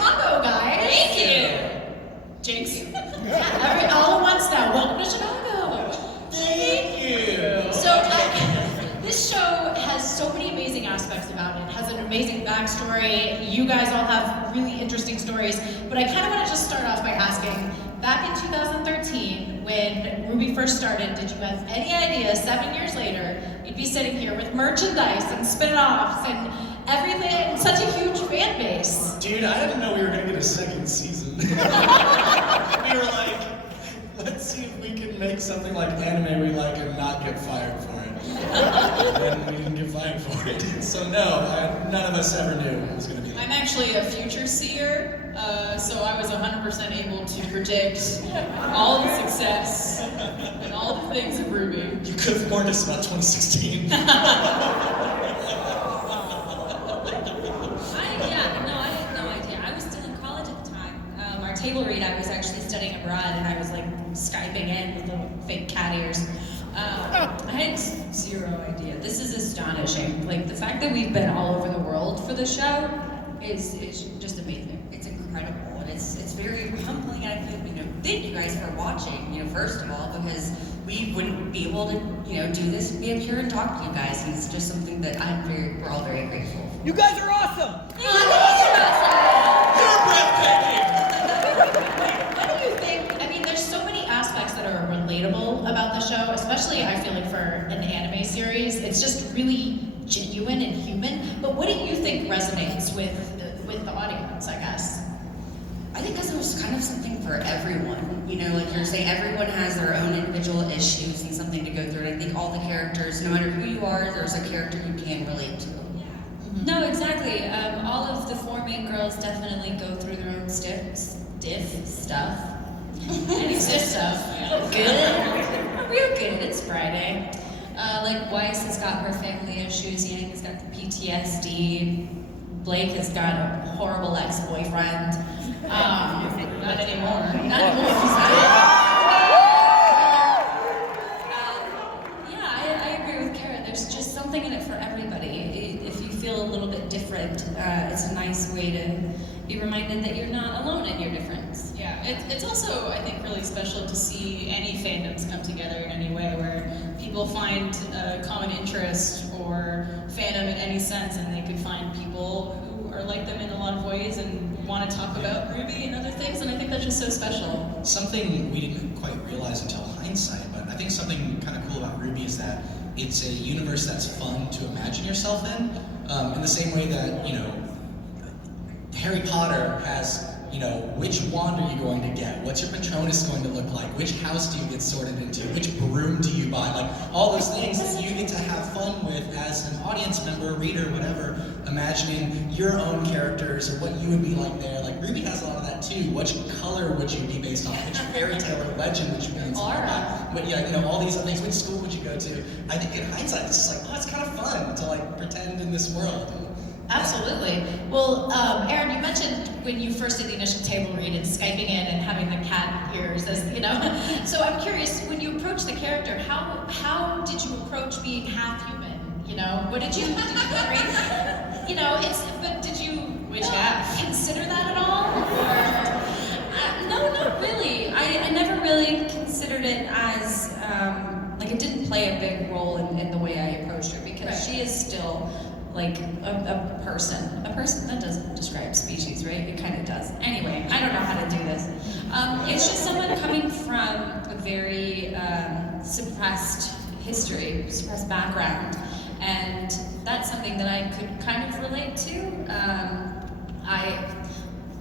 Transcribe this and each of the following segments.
Chicago, guys. Thank you. Jinx. Yeah, all at once now. Welcome to Chicago. Thank you. So this show has so many amazing aspects about it. It has an amazing backstory. You guys all have really interesting stories. But I kind of want to just start off by asking, back in 2013, when R.W.B.Y first started, did you have any idea 7 years later you'd be sitting here with merchandise and spin-offs and everything, such a huge fan base? Dude, I didn't know we were gonna get a second season. We were like, let's see if we can make something like anime we like and not get fired for it. And we didn't get fired for it. So no, none of us ever knew it was gonna be like I'm actually a future seer, so I was 100% able to predict all the success and all the things of R.W.B.Y. You could have warned us about 2016. I had no idea. I was still in college at the time. Our table read, I was actually studying abroad, and I was like Skyping in with little fake cat ears. I had zero idea. This is astonishing. Like the fact that we've been all over the world for the show is just amazing. It's incredible, and it's very humbling. I thank you guys for watching. First of all, because we wouldn't be able to do this and be up here and talk to you guys. And it's just something that we're all very grateful for. You guys are awesome! You're breathtaking! What do you think? I mean, there's so many aspects that are relatable about the show, especially I feel like for an anime series. It's just really genuine and human. But what do you think resonates with the audience, I guess? I think this was kind of something for everyone. Like you're saying, everyone has their own individual issues and something to go through. And I think all the characters, no matter who you are, there's a character you can relate to. No, exactly. All of the four main girls definitely go through their own diff stuff. Any stuff? Good. Real good. It's Friday. Like Weiss has got her family issues. Yang has got the PTSD. Blake has got a horrible ex-boyfriend. Not anymore. Not anymore. Yeah, I agree with Kara. There's just something in it for everybody. If you feel a little bit different, it's a nice way to be reminded that you're not alone in your difference. Yeah, it's also, I think, really special to see any fandoms come together in any way where people find a common interest or fandom in any sense, and they could find people who are like them in a lot of ways and want to talk about R.W.B.Y and other things, and I think that's just so special. Something we didn't quite realize until hindsight, but I think something kind of cool about R.W.B.Y is that it's a universe that's fun to imagine yourself in the same way that, Harry Potter has, which wand are you going to get? What's your Patronus going to look like? Which house do you get sorted into? Which broom do you buy? Like, all those things that you get to have fun with as an audience member, reader, whatever, imagining your own characters or what you would be like there. Like, R.W.B.Y has a lot of that too. Which color would you be based on? Which fairy tale or legend would you be inspired by? But yeah, all these other things. Which school would you go to? I think in hindsight, it's just like, it's kind of fun to pretend in this world. Absolutely. Well, Aaron, you mentioned when you first did the initial table read and Skyping in and having the cat ears, So I'm curious, when you approached the character, how did you approach being half human? What did you agree? But did you consider that at all? Or? No, not really. I never really considered it as, it didn't play a big role in the way I approached her, because she is still like a person. A person, that doesn't describe species, right? It kind of does. Anyway, I don't know how to do this. It's just someone coming from a very suppressed history, suppressed background, and that's something that I could kind of relate to.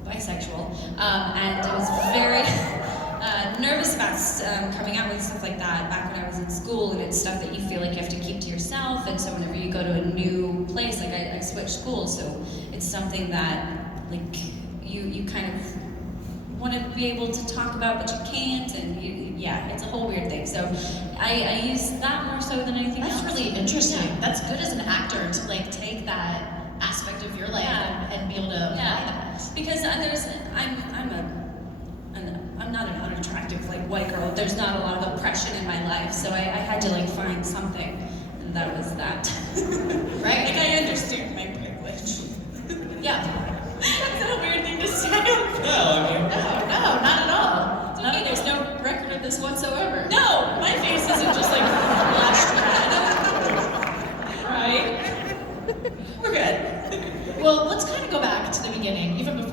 Bisexual, and I was very nervous about coming out with stuff like that back when I was in school, and it's stuff that you feel like you have to keep to yourself, and so whenever you go to a new place, like I switched schools, so it's something that you kind of want to be able to talk about, but you can't, and it's a whole weird thing. So I use that more so than anything else. That's really interesting. Yeah. That's good as an actor to take that aspect of your life and be able to apply that. Because I'm not an unattractive white girl. There's not a lot of oppression in my life, so I had to find something, and that was that. Right? I understand my privilege. Yeah. That's a weird thing to say.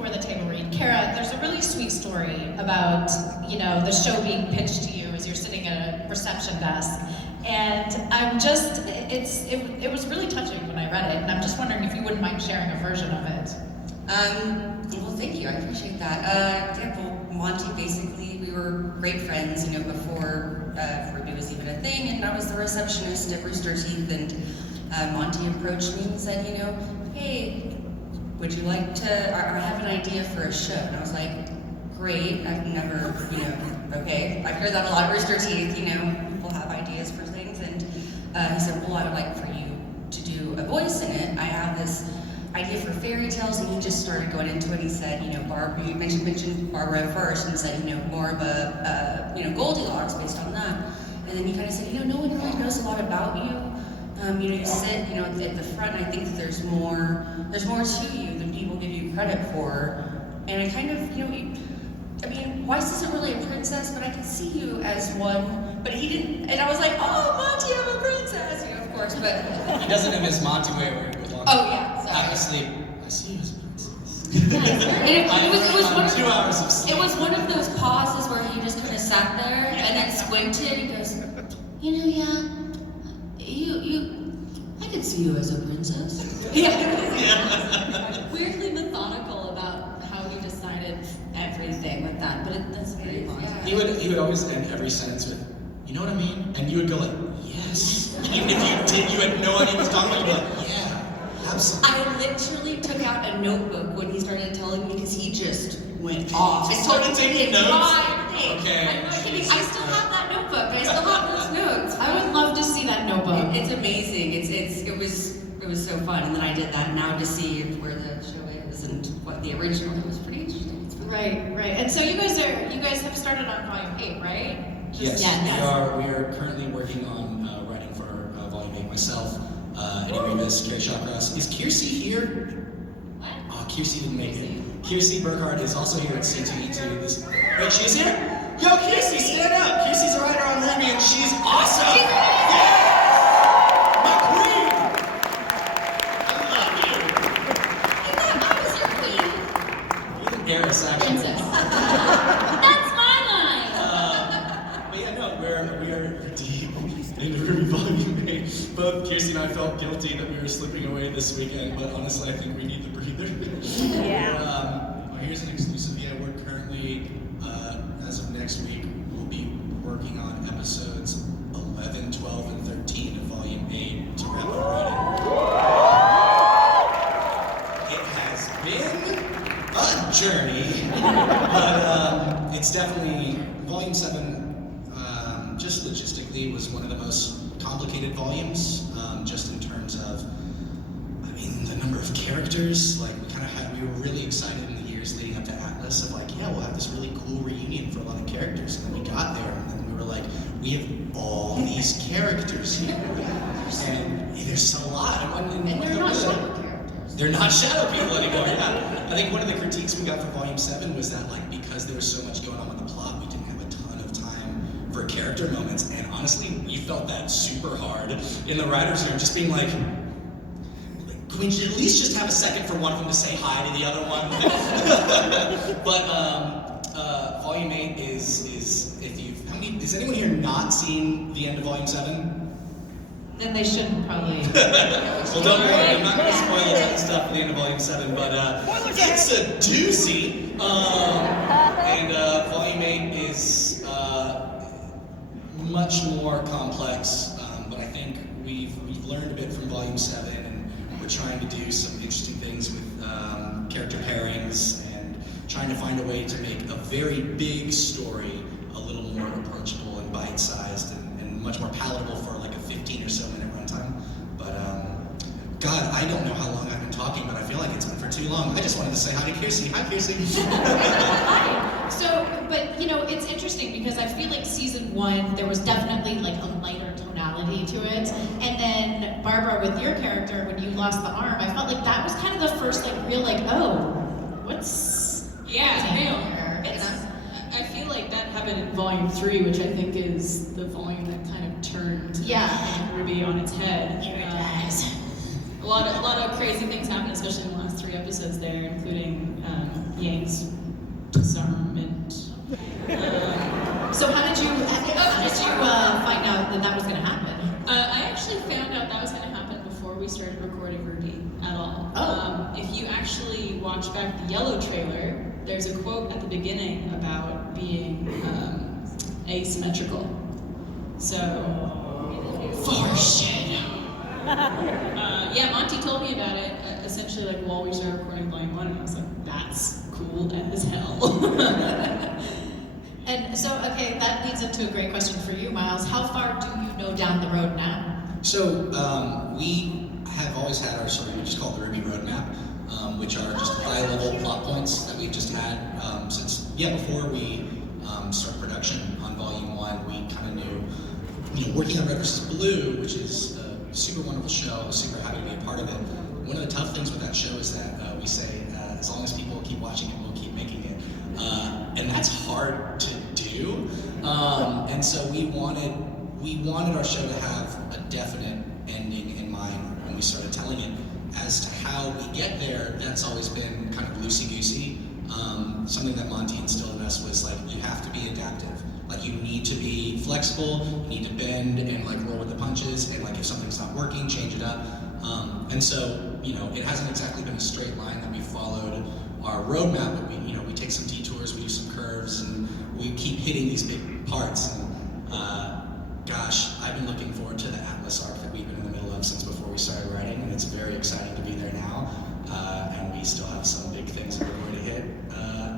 before the table read, Kara, there's a really sweet story about, you know, the show being pitched to you as you're sitting at a reception desk. And I'm just, it was really touching when I read it, and I'm just wondering if you wouldn't mind sharing a version of it. Well, thank you. I appreciate that. Yeah, well, Monty, basically, we were great friends, you know, before R.W.B.Y was even a thing, and I was the receptionist at Rooster Teeth, and Monty approached me and said, you know, hey, would you like to, I have an idea for a show. And I was like, great, I've never, you know, okay. I've heard that a lot at Rooster Teeth, you know, people have ideas for things, and he said, well, I would like for you to do a voice in it. I have this idea for fairy tales, and he just started going into it. He said, you know, you mentioned Barbara first, and said, you know, more of a, you know, Goldilocks based on that. And then he kind of said, you know, no one really knows a lot about you. You know, you sit, you know, at the front, and I think that there's more to you than people give you credit for. And I kind of, you know, I mean, Weiss isn't really a princess, but I can see you as one. But he didn't, and I was like, oh, Monty, I'm a princess, you know, of course, but. He doesn't have his Monty way where he would want Oh, yeah, sorry. half asleep. I see you as a princess. It was one of 2 hours of sleep. It was one of those pauses where he just kind of sat there and then squinted and goes, you know, yeah, I can see you as a princess. Yeah. Weirdly methodical about how he decided everything with that, but that's very fun. Yeah. He would always end every sentence with, you know what I mean? And you would go like, yes. Even if you did, you had no idea what he was talking about, you'd be like, yeah, absolutely. I literally took out a notebook when he started telling me, because he just went off. He And started told me taking the notes? entire thing. Okay. I'm not kidding. I still have that notebook. I still have those notes. I would love to see that notebook. It's amazing. It was so fun. And then I did that. Now to see where the show is and what the original, it was pretty interesting. It's fun. Right. And so you guys have started on volume 8, right? Yes, Yes. we are currently working on writing for volume 8 myself. Eddie Rivas, Carrie Shawcross. Is Kiersey here? What? Oh, Kiersey didn't make it. Kiersey Burkhardt is also here at C2E2. Wait, she's here? Yo, Kiersey, stand up! Kiersey's a writer on R.W.B.Y and she's awesome! Yeah! My queen! I love you! I was your queen. You're the heiress, actually. Princess. That's my line. But yeah, no, we are deep into R.W.B.Y Volume 8. Both Kiersey and I felt guilty that we were slipping away this weekend, but honestly, I think we need the breather. Here's an exclusive. Yeah, we're currently, as of next week, we'll be working on episodes 11, 12, and 13 of Volume 8 to wrap up writing. It has been a journey, but it's definitely, Volume 7, just logistically, was one of the most complicated volumes, just in terms of, I mean, the number of characters. Like, we were really excited in the years leading up to Atlas of like, yeah, we'll have this really cool reunion for a lot of characters. And then we got there, and then we were like, we have all these characters here. And there's a lot. And they're not shadow characters. They're not shadow people anymore, yeah. I think one of the critiques we got for Volume 7 was that, like, because there was so much going on with the plot, we didn't have a ton of time for character moments. And honestly, we felt that super hard in the writers' room, just being like, can we at least just have a second for one of them to say hi to the other one? But Volume 8 is has anyone here not seen the end of Volume 7? Then they shouldn't probably. Well, don't worry, I'm not going to spoil a ton of stuff at the end of Volume 7, but it's a doozy. And Volume 8 is much more complex, but I think we've learned a bit from Volume 7, and we're trying to do some interesting things with character pairings and trying to find a way to make a very big story a little more approachable and bite-sized and much more palatable for like a 15 or so minute runtime. But God, I don't know how long I've been talking, but I feel like it's been for too long. I just wanted to say hi to Kiersey. Hi, Kiersey. Hi. So, but you know, it's interesting because I feel like season 1, there was definitely like a lighter tonality to it. And then Barbara, with your character, when you lost the arm, I felt like that was kind of the first like real like, oh, what's Yeah, it's, I feel like that happened in Volume 3, which I think is the volume that kind of turned Yeah. R.W.B.Y on its head. Here it is. a lot of crazy things happen, especially in the last 3 episodes there, including Yang's disarmament. So how did you find out that was going to happen? I actually found out that was going to happen before we started recording R.W.B.Y at all. Oh. If you actually watch back the yellow trailer, there's a quote at the beginning about being asymmetrical. So, yeah, Monty told me about it essentially like while we started recording Volume 1, and I was like, that's cool as hell. And so, okay, that leads into a great question for you, Miles. How far do you know down the road now? So we have always had our sort of, we just call it the R.W.B.Y roadmap, which are just high-level plot points that we've just had since, before we started production on Volume 1. We kind of knew, working on Red vs. Blue, which is a super wonderful show, super happy to be a part of it. One of the tough things with that show is that we say, as long as people keep watching it, we'll keep making it. And that's hard to do. And so we wanted our show to have a definite ending in mind when we started telling it. As to how we get there, that's always been kind of loosey-goosey. Something that Monty instilled in us was like, you have to be adaptive. Like, you need to be flexible, you need to bend and like roll with the punches, and like if something's not working, change it up. And so, it hasn't exactly been a straight line that we followed our roadmap, but we take some detours, we do some curves, and we keep hitting these big parts. And gosh, I've been looking forward to the Atlas arc that we've been in the middle of since before we started writing, and it's very exciting to be there now. And we still have some big things that we're going to hit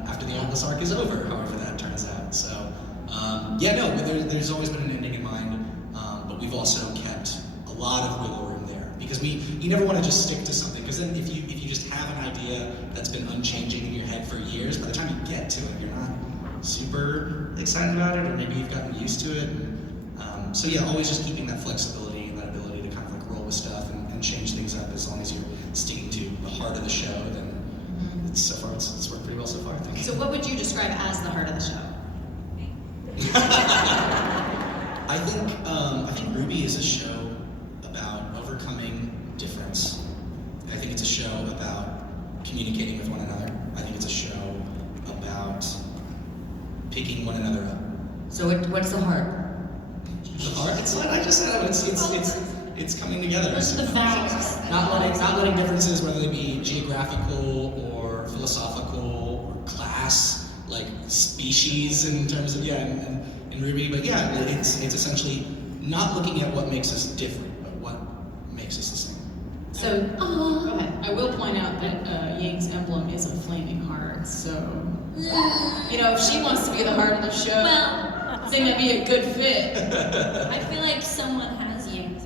after the Atlas arc is over, however that turns out. So, there's always been an ending in mind, but we've also kept a lot of wiggle room there, because you never want to just stick to something, because then if you just have an idea that's been unchanging in your head for years, by the time you get to it, you're not super excited about it, or maybe you've gotten used to it. And, always just keeping that flexibility and that ability to kind of like roll with stuff and change things up, as long as you're sticking to the heart of the show, then it's worked pretty well so far, I think. So what would you describe as the heart of the show? I think R.W.B.Y is a show about overcoming difference. I think it's a show about communicating with one another. I think it's a show about picking one another up. So what's the heart? The heart? It's like I just said. It's coming together. The balance. Not letting differences, whether they be geographical or philosophical or class, like species in terms of and R.W.B.Y. But it's essentially not looking at what makes us different, but what makes us the same. So, go ahead. I will point out that Yang's emblem is a flaming heart, so if she wants to be the heart of the show, I think that'd be a good fit. I feel like someone has Yang's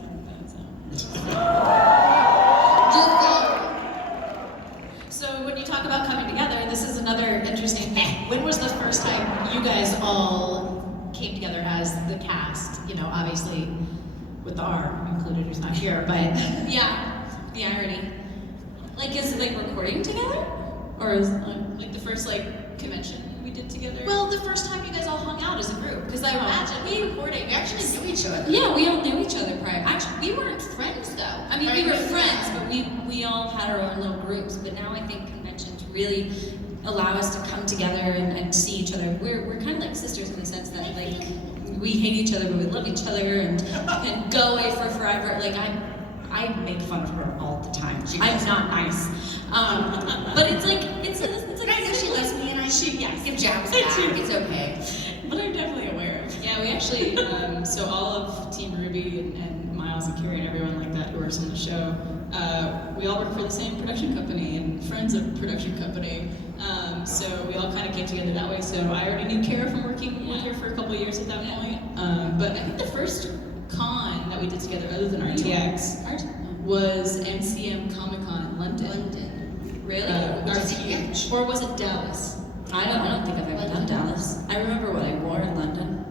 So when you talk about coming together, this is another interesting thing. When was the first time you guys all came together as the cast? Obviously with the R included, who's not here, but Yeah, the irony. Like, is it like recording together? Or is it Like the first convention we did together. well, the first time you guys all hung out as a group, because I imagine we actually knew each other. Yeah, we all knew each other prior. Actually, we weren't friends though. I mean, we were friends, but we all had our own little groups. But now I think conventions really allow us to come together and see each other. We're kind of like sisters in the sense that like we hate each other, but we love each other and go away for forever. Like I make fun of her all the time. I'm not nice, but it's like I know she loves me, and I give jabs back. It's okay. But I'm definitely aware of. Yeah, we actually, so all of Team R.W.B.Y and Miles and Carrie and everyone like that who works on the show, we all work for the same production company and friends of production company. So we all kind of came together that way. So I already knew Kara from working with her for a couple of years at that point. But I think the first con that we did together, other than RTX, was MCM Comic Con in London. Really? RTX. Or was it Dallas? I don't think I've ever done Dallas. I remember what I wore in London.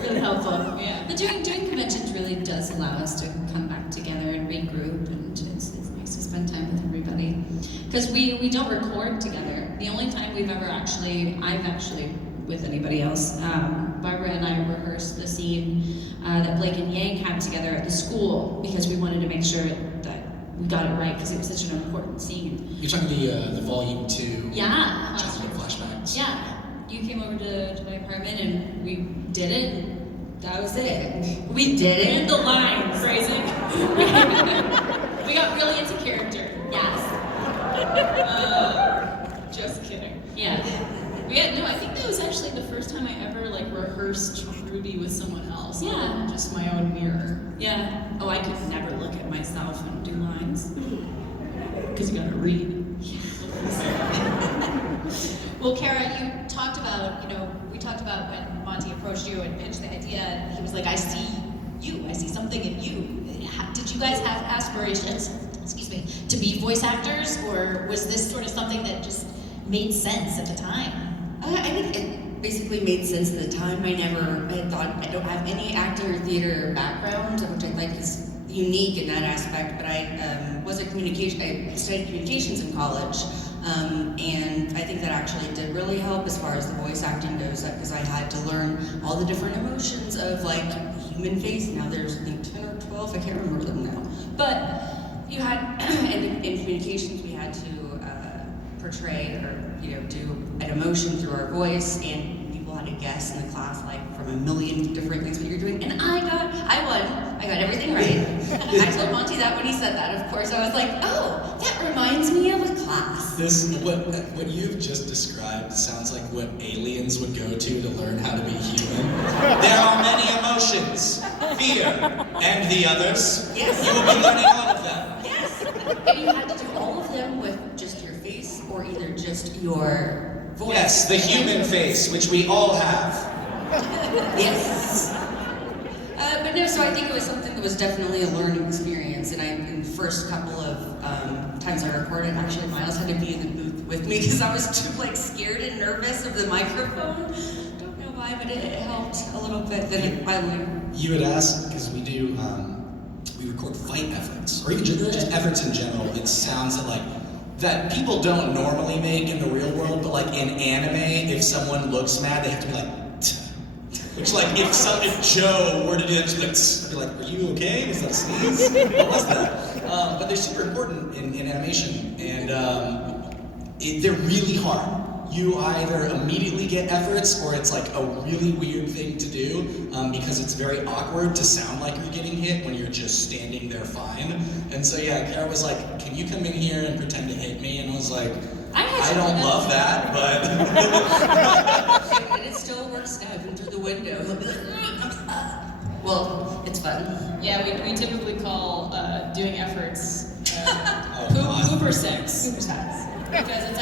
Really helpful. Yeah. But doing conventions really does allow us to come back together and regroup, and it's nice to spend time with everybody. Because we don't record together. The only time I've actually with anybody else. Barbara and I rehearsed the scene that Blake and Yang had together at the school because we wanted to make sure that we got it right because it was such an important scene. You're talking the volume 2 Yeah. childhood flashbacks. Yeah. You came over to my apartment and we did it. And that was it. We did it. And the line, phrasing. We got really into character. Yes. Just kidding. Yeah. But yeah, no, I think that was actually the first time I ever like rehearsed Ruby with someone else. Yeah. Just my own mirror. Yeah. Oh, I could never look at myself and do lines. Because you gotta read. Well, Kara, you talked about, we talked about when Monty approached you and pitched the idea, and he was like, I see you, I see something in you. Did you guys have aspirations, to be voice actors, or was this sort of something that just made sense at the time? I think it basically made sense at the time. I had thought, I don't have any acting or theater background, which I think is unique in that aspect, but I studied communications in college, and I think that actually did really help as far as the voice acting goes, because I had to learn all the different emotions of like human face. Now there's I think 10 or 12, I can't remember them now. But you had, in communications, we had to portray or do an emotion through our voice, and people had to guess in the class like from a million different things what you're doing, and I won. I got everything right. I told Monty that when he said that, of course. I was like, oh, that reminds me of a class. What you've just described sounds like what aliens would go to learn how to be human. There are many emotions, fear, and the others. Yes. You will be learning all of them. Yes. And you had to do all of them with just your face or either just your voice. Yes, the human face, which we all have. Yes. But no, so I think it was something that was definitely a learning experience. And in the first couple of times I recorded, actually Miles had to be in the booth with me because I was too scared and nervous of the microphone. Don't know why, but it helped a little bit. Then it finally. You had asked, because we do, we record fight efforts, or even just efforts in general. It's sounds that people don't normally make in the real world, but like in anime, if someone looks mad, they have to be like, which if Joe were to do that, just be like, are you okay? Was that a sneeze? What was that? But they're super important in animation, and they're really hard. You either immediately get efforts, or it's like a really weird thing to do, because it's very awkward to sound like you're getting hit when you're just standing there fine. And so yeah, Kara was like, can you come in here and pretend to hit me? And I was like, I don't love that, but... And it still works now, even through the window. Well, it's fun. Yeah, we typically call doing efforts God. pooper sex. Super sex. Because it's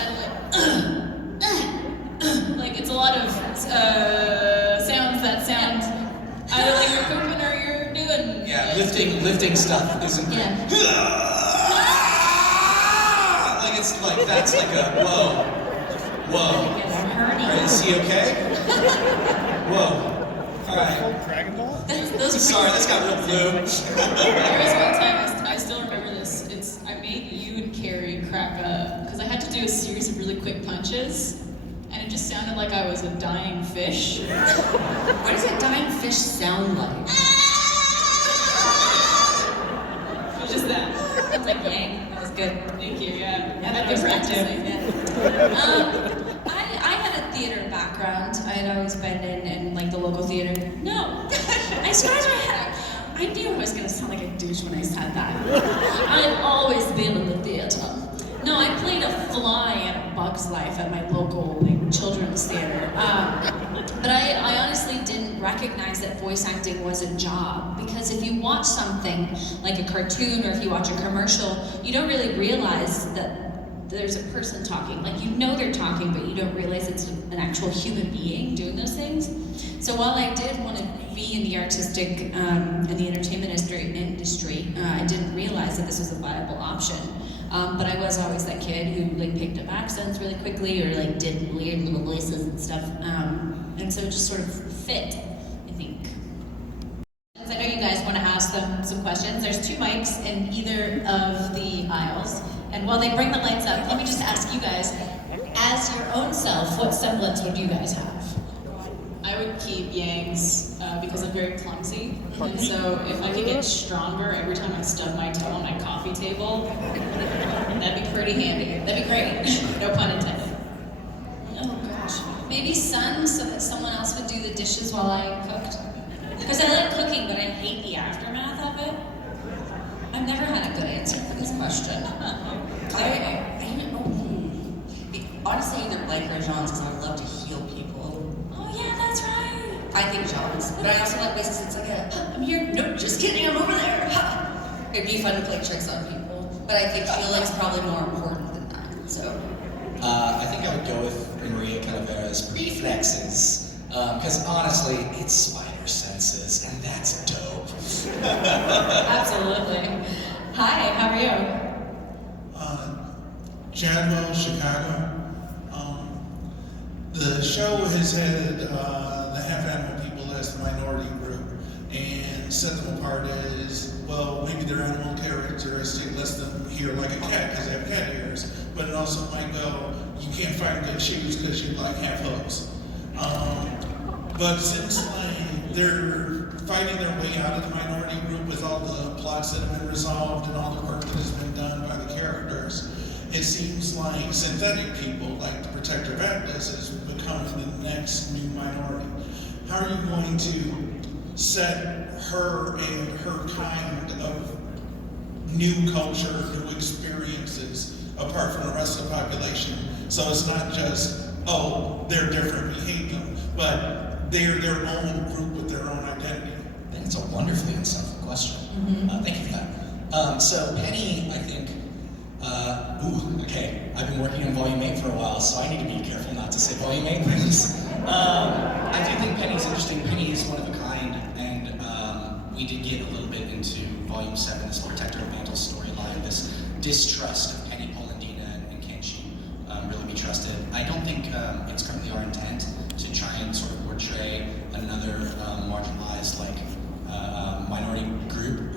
like it's a lot of sounds that sound either like you're pooping or you're doing. Yeah, lifting stuff isn't. Yeah. Like it's like that's like a whoa. Alright, is he okay? Whoa. Alright. Sorry, this got real blue. There was one time I still remember this. I made you and Carrie crack up because I had to do a series of really quick punches, and it just sounded like I was a dying fish. What does a dying fish sound like? It was just that. Sounds like Yang. That was good. Thank you. Yeah. Yeah, I've been practicing. I had a theater background. I had always been in like the local theater. No, I scratched my head. I knew I was gonna sound like a douche when I said that. I've always been in the theater. No, I played a fly in A Bug's Life at my local children's theater. But I honestly didn't recognize that voice acting was a job, because if you watch something like a cartoon or if you watch a commercial, you don't really realize that there's a person talking. Like, you know they're talking, but you don't realize it's an actual human being doing those things. So while I did want to be in the artistic and the entertainment industry, I didn't realize that this was a viable option. But I was always that kid who picked up accents really quickly, or did weird little voices and stuff. And so it just sort of fit, I think. I know you guys want to ask them some questions. There's 2 mics in either of the aisles. And while they bring the lights up, let me just ask you guys, as your own self, what semblance would you guys have? keep yangs because I'm very clumsy. And so if I could get stronger every time I stub my toe on my coffee table, that'd be pretty handy. That'd be great. No pun intended. Oh gosh. Maybe sun, so that someone else would do the dishes while I cooked. Because I like cooking, but I hate the aftermath of it. I've never had a good answer for this question. Honestly, either Blake or Jean's, because I love to heal people. Oh yeah, that's right. I think Jean's, but I also like Blake's. It's like I'm here. Nope, just kidding. I'm over there. It'd be fun to play tricks on people, but I think healing's probably more important than that. So. I think I would go with Maria Calavera's reflexes, because honestly, it's spider senses, and that's dope. Absolutely. Hi, how are you? Chadwell, Chicago. The show has had the half-animal people as the minority group and set them apart as, well, maybe they're animal characteristic, lets them hear like a cat because they have cat ears, but it also might go, you can't find good shoes because you like half hooks. But since like they're fighting their way out of the minority group with all the plots that have been resolved and all the work that has been done by the characters, it seems like synthetic people, like the Protector of Atlas, is becoming the next new minority. How are you going to set her and her kind of new culture, new experiences apart from the rest of the population? So it's not just, oh, they're different, we hate them, but they're their own group with their own identity. I think it's a wonderfully insightful question. Thank you for that. So Penny, I think, okay, I've been working on Volume 8 for a while, so I need to be careful not to say Volume 8 things. I do think Penny's interesting. Penny is one of a kind, and we did get a little bit into Volume 7, this Protector of Mantle storyline, this distrust of Penny, Polendina, and can she really be trusted. I don't think it's currently our intent to try and sort of portray another marginalized, minority group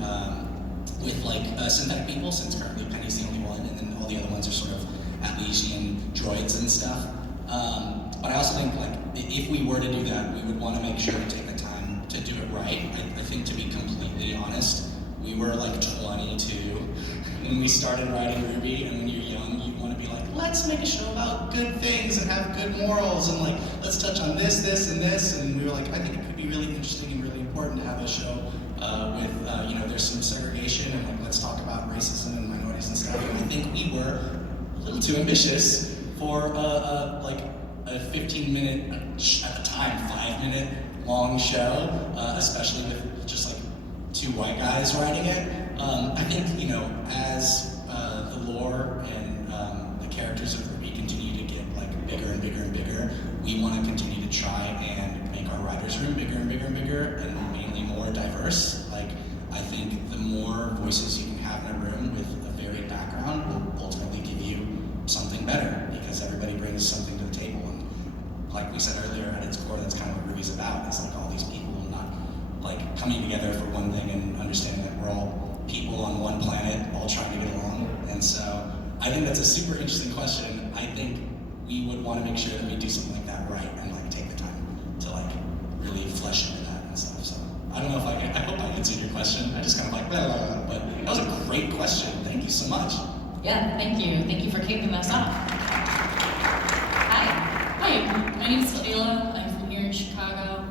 with synthetic people, since currently Penny's the only one, and then all the other ones are sort of Atlesian droids and stuff. But I also think if we were to do that, we would want to make sure to take the time to do it right. I think, to be completely honest, we were 22 when we started writing R.W.B.Y, and when you're young, you want to be let's make a show about good things and have good morals, and let's touch on this, this, and this. And we were I think it could be really interesting and really important to have a show with there's some segregation, and let's talk about racism and minorities and stuff. And I think we were a little too ambitious for a 15-minute, at the time, 5-minute long show, especially with just two white guys writing it. I think as the lore and the characters of R.W.B.Y continue to get bigger and bigger and bigger, we want to continue to try and make our writers' room bigger and bigger and bigger, and mainly more diverse. I think the more voices you can have in a room with a varied background will ultimately give you something better, because everybody brings something to the table. And like we said earlier, at its core, that's kind of what R.W.B.Y's about. It's all these people not coming together for one thing and understanding that we're all people on one planet, all trying to get along. And so I think that's a super interesting question. I think we would want to make sure that we do something like that right, and take the time to really flesh into that and stuff. So I don't know if I hope I answered your question. I just kind of blah, blah, blah, but that was a great question. Thank you so much. Yeah, thank you. Thank you for kicking us off. Hi. Hi, my name is Kayla. I'm from here in Chicago.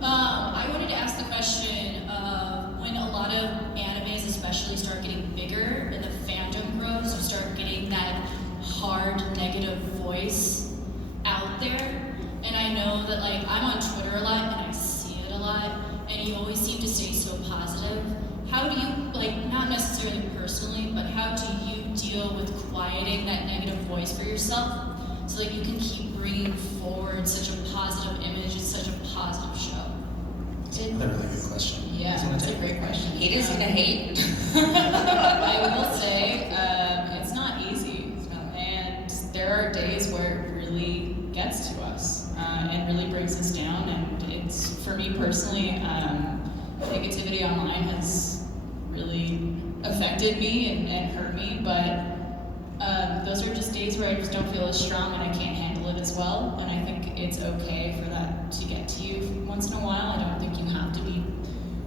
I wanted to ask the question of when a lot of animes especially start getting bigger and the fandom grows, you start getting that hard negative voice out there. And I know that I'm on Twitter a lot and I see it a lot, and you always seem to stay so positive. How do you, not necessarily personally, but how do you deal with quieting that negative voice for yourself so that you can keep bringing forward such a positive image and such a positive show? Another really good question. Yeah, that's a great question. Hate is gonna hate. I will say, it's not easy, and there are days where it really gets to us and really brings us down. And it's, for me personally, negativity online has really affected me and hurt me. But those are just days where I just don't feel as strong and I can't handle handle it as well, and I think it's okay for that to get to you once in a while. I don't think you have to be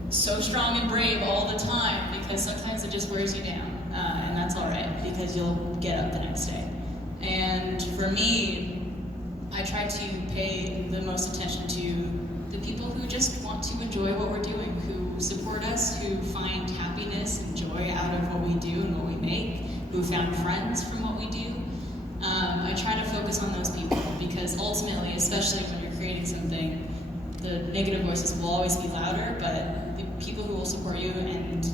so strong and brave all the time, because sometimes it just wears you down, and that's all right, because you'll get up the next day. And for me, I try to pay the most attention to the people who just want to enjoy what we're doing, who support us, who find happiness and joy out of what we do and what we make, who found friends from what we do. I try to focus on those people, because ultimately, especially when you're creating something, the negative voices will always be louder, but the people who will support you and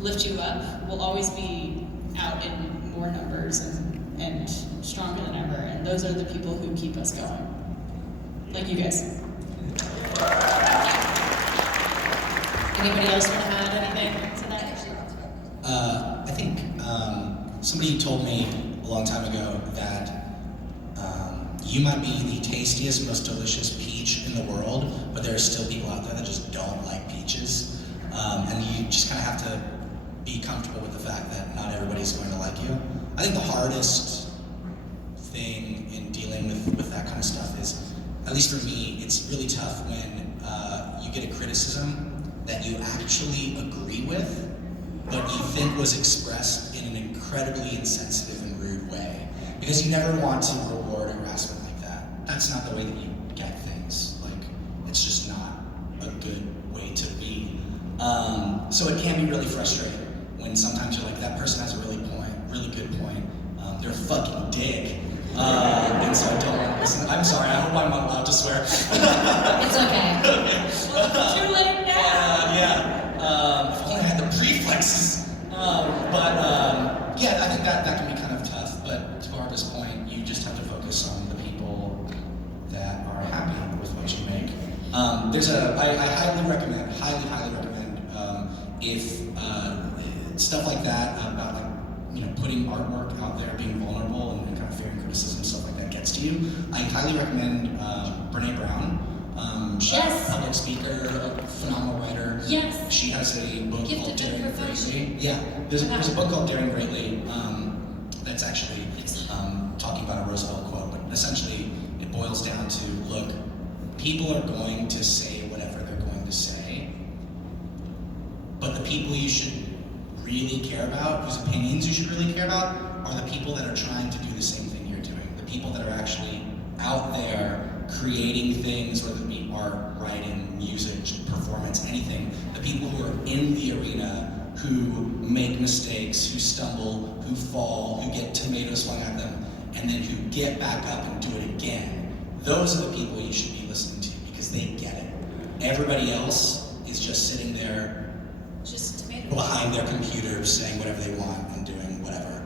lift you up will always be out in more numbers and stronger than ever, and those are the people who keep us going. Like you guys. Anybody else want to add anything to that? I think somebody told me a long time ago that you might be the tastiest, most delicious peach in the world, but there are still people out there that just don't like peaches. And you just kind of have to be comfortable with the fact that not everybody's going to like you. I think the hardest thing in dealing with that kind of stuff is, at least for me, it's really tough when you get a criticism that you actually agree with, but you think was expressed in an incredibly insensitive and rude way. Because you never want to reward harassment like that. That's not the way that you get things. Like, it's just not a good way to be. So it can be really frustrating when sometimes you're like, that person has a really good point. They're a fucking dick. And so I don't want to listen. I'm sorry, I hope I'm not allowed to swear. It's okay. Too late now. If only I had the preflexes. Yeah, I think that can be kind of tough, but to Barbara's point, you just have to focus on the people that are happy with what you make. I highly recommend, if stuff like that, about like, putting artwork out there, being vulnerable and kind of fearing criticism, stuff like that gets to you, I highly recommend Brene Brown. She's a public speaker, a phenomenal writer. Yes. She has a book called Gifted Daring Greatly. Yeah, there's a book called Daring Greatly that's actually talking about a Roosevelt quote, but essentially it boils down to, look, people are going to say whatever they're going to say, but the people you should really care about, whose opinions you should really care about, are the people that are trying to do the same thing you're doing. The people that are actually out there creating things, whether it be art, writing, music, performance, anything. The people who are in the arena, who make mistakes, who stumble, who fall, who get tomatoes flung at them, and then who get back up and do it again. Those are the people you should be listening to, because they get it. Everybody else is just sitting there behind their computer saying whatever they want and doing whatever.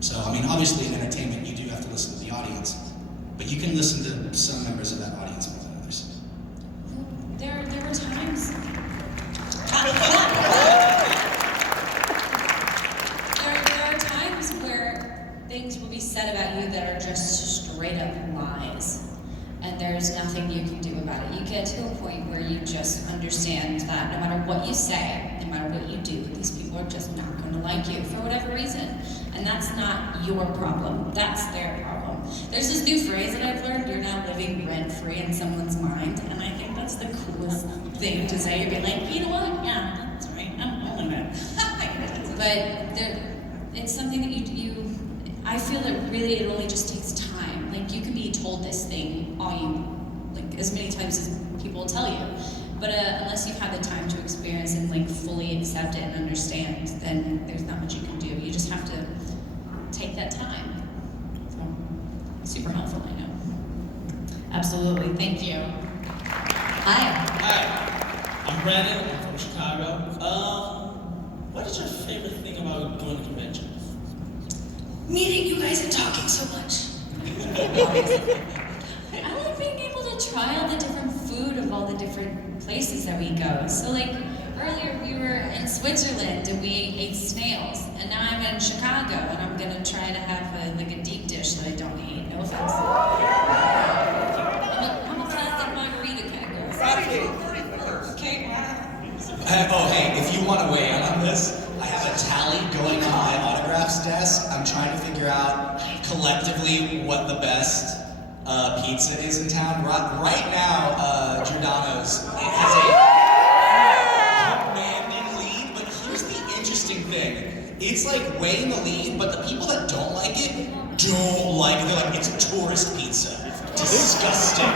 So, I mean, obviously in entertainment you do have to listen to the audience, but you can listen to some members of that audience more than others. There were times. There are times where things will be said about you that are just straight up lies, and there's nothing you can do about it. You get to a point where you just understand that no matter what you say, no matter what you do, these people are just not going to like you for whatever reason, and that's not your problem. That's their problem. There's this new phrase that I've learned: you're now living rent-free in someone's mind, and I think that's the coolest thing to say. You'd be like, you know what? Yeah, that's right. I'm owning it. But it's something that you. I feel that really it only just takes time. Like, you can be told this thing as many times as people will tell you, but unless you've had the time to experience and fully accept it and understand, then there's not much you can do. You just have to take that time. Super helpful, I know. Absolutely, thank you. Hi. Hi, I'm Brandon, I'm from Chicago. What is your favorite thing about going to conventions? Meeting you guys and talking so much. I like being able to try all the different food of all the different places that we go. So earlier we were in Switzerland and we ate snails, and now I'm in Chicago and I'm gonna try to have a deep dish that I don't eat. No offense. I'm a classic margarita kind of girl. Okay, wow. Hey, if you want to weigh in on this, I have a tally going on my autographs desk. I'm trying to figure out collectively what the best pizza is in town. Right now, Giordano's has a commanding lead, but here's the interesting thing. It's like way in the lead, but the people that don't like it, don't like it. They're like, it's tourist pizza. Disgusting.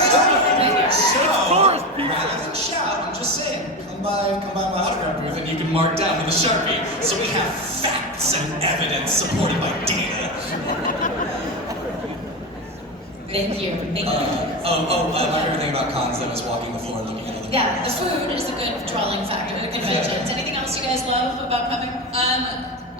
So, rather than shout, I'm just saying, come by my autograph booth and you can mark down with a Sharpie. So we have facts and evidence supported by data. Thank you. My favorite thing about cons though is walking the floor and looking at other people. Yeah, the food is a good drawing factor to conventions. Anything else you guys love about coming?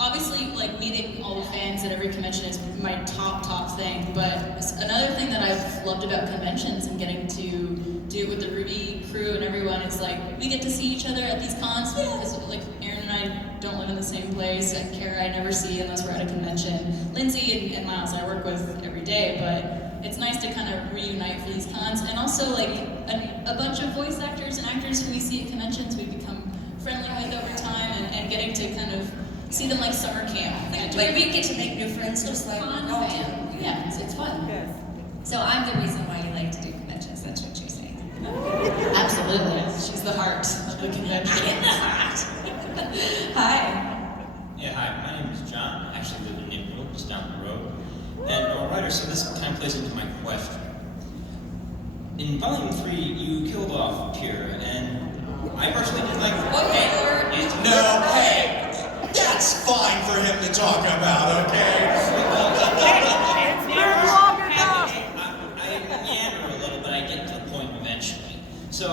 Obviously, like meeting all the fans at every convention is my top thing. But another thing that I've loved about conventions and getting to do it with the R.W.B.Y crew and everyone is like we get to see each other at these cons. Because like Aaron and I don't live in the same place, and Kara I never see unless we're at a convention. Lindsay and Miles I work with every day, but it's nice to kind of reunite for these cons. And also like a bunch of voice actors and actors who we see at conventions we become friendly with over time, and getting to kind of see them like summer camp. Like we get to make new friends just like Yeah, it's fun. Yes. So I'm the reason why you like to do conventions, that's what you're saying. Absolutely. She's the heart of the convention. Hi. Yeah, hi, my name is John. I actually live in Naperville, just down the road. And Ryder, so this kind of plays into my question. In Volume 3, you killed off Kira, and I personally didn't like No, hey, that's fine for him to talk about, okay? I meander a little, but I get to the point eventually. So,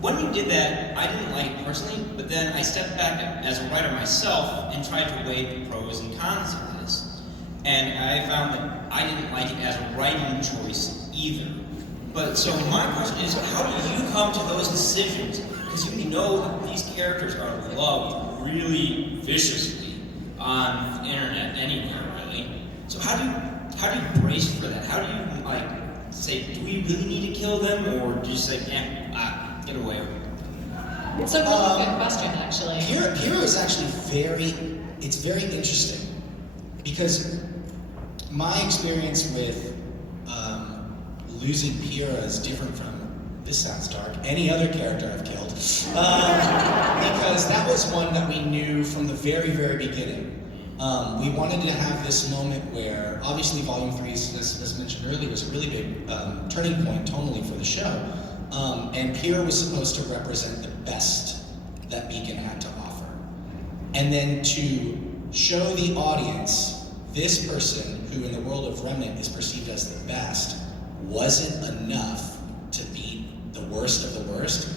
when you did that, I didn't like it personally, but then I stepped back as a writer myself and tried to weigh the pros and cons of this. And I found that I didn't like it as a writing choice either. But so my question is, how do you come to those decisions? Because you know that these characters are loved really viciously on the internet anywhere, really. So how do you brace for that? How do you like say, do we really need to kill them, or do you say, get away with it? It's a really good question, actually. Pyrrha is actually it's very interesting because my experience with losing Pyrrha is different from, this sounds dark, any other character I've killed. Because that was one that we knew from the very, very beginning. We wanted to have this moment where, obviously Volume 3, as mentioned earlier, was a really big turning point tonally for the show. And Pyrrha was supposed to represent the best that Beacon had to offer. And then to show the audience this person, who in the world of Remnant is perceived as the best, wasn't enough to beat the worst of the worst,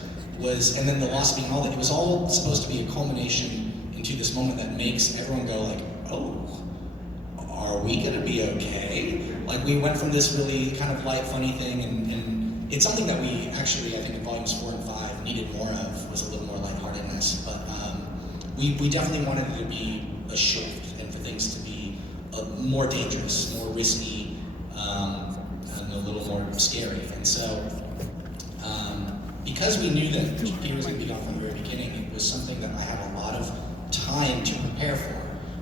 and then the loss being all that, it was all supposed to be a culmination into this moment that makes everyone go like, oh, are we gonna be okay? Like we went from this really kind of light, funny thing, and it's something that we actually, I think in Volumes 4 and 5 needed more of, was a little more lightheartedness, but we definitely wanted it to be a shift and for things to be more dangerous, more risky, and a little more scary. And so, because we knew that Pyrrha was going to be gone from the very beginning, it was something that I had a lot of time to prepare for.